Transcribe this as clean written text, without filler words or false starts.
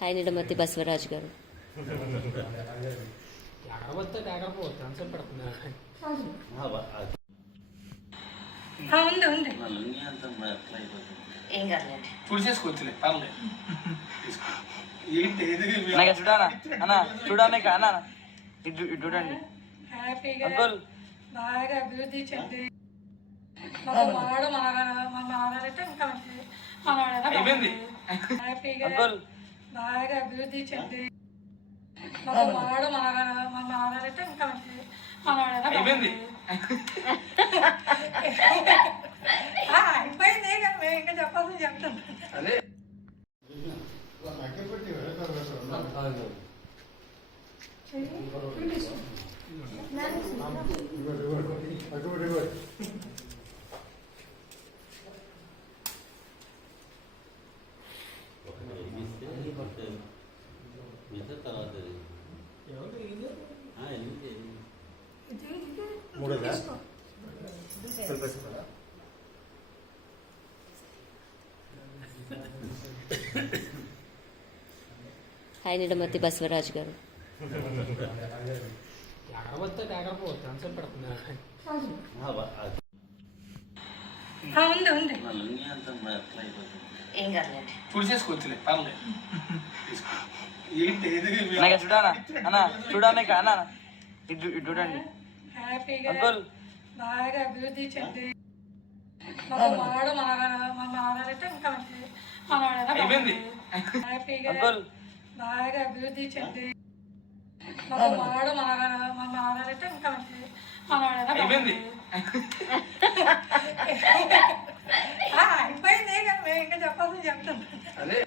Hi నిడమతి Basavaraju గారు. ఏం కాదులేండి, చూసేసుకోవచ్చులే పర్లేదు. ఏంటి చూడానా అన్న, చూడానే అన్న ఇటు చూడండి. అంకుల్ బాగా అభివృద్ధి చెంది మనవాడు మనవాడైతే ఇంకా మంచిది. మనవాడైనా హ్యాపీగా బాగా అభివృద్ధి చెంది మనవాడు మనవాడైతే ఇంకా మంచిది. మనవాడైనా అయిపోయింది కానీ మేము ఇంకా చెప్పాల్సి చెప్తాం. అదే హాయ్ నిడమతి బసవరాజు గారు. ఉంది ఏం కాదులేండి, చూసేసుకోవచ్చులే పర్లేదు. ఏంటి చూడానా అన్న, చూడానే అన్న ఇటు చూడండి. హ్యాపీగా అంకుల్ బాగా అభివృద్ధి చెంది మనవాడు మనవాడైతే ఇంకా మంచిది. మనవాడైనా అయిపోయింది హ్యాపీగా అంకుల్ బాగా అభివృద్ధి చెంది మనవాడు మనవాడైతే ఇంకా మంచిది. మనవాడైనా అయిపోయింది అయిపోయింది కానీ మేము ఇంకా చెప్పాల్సి చెప్తాం. అదే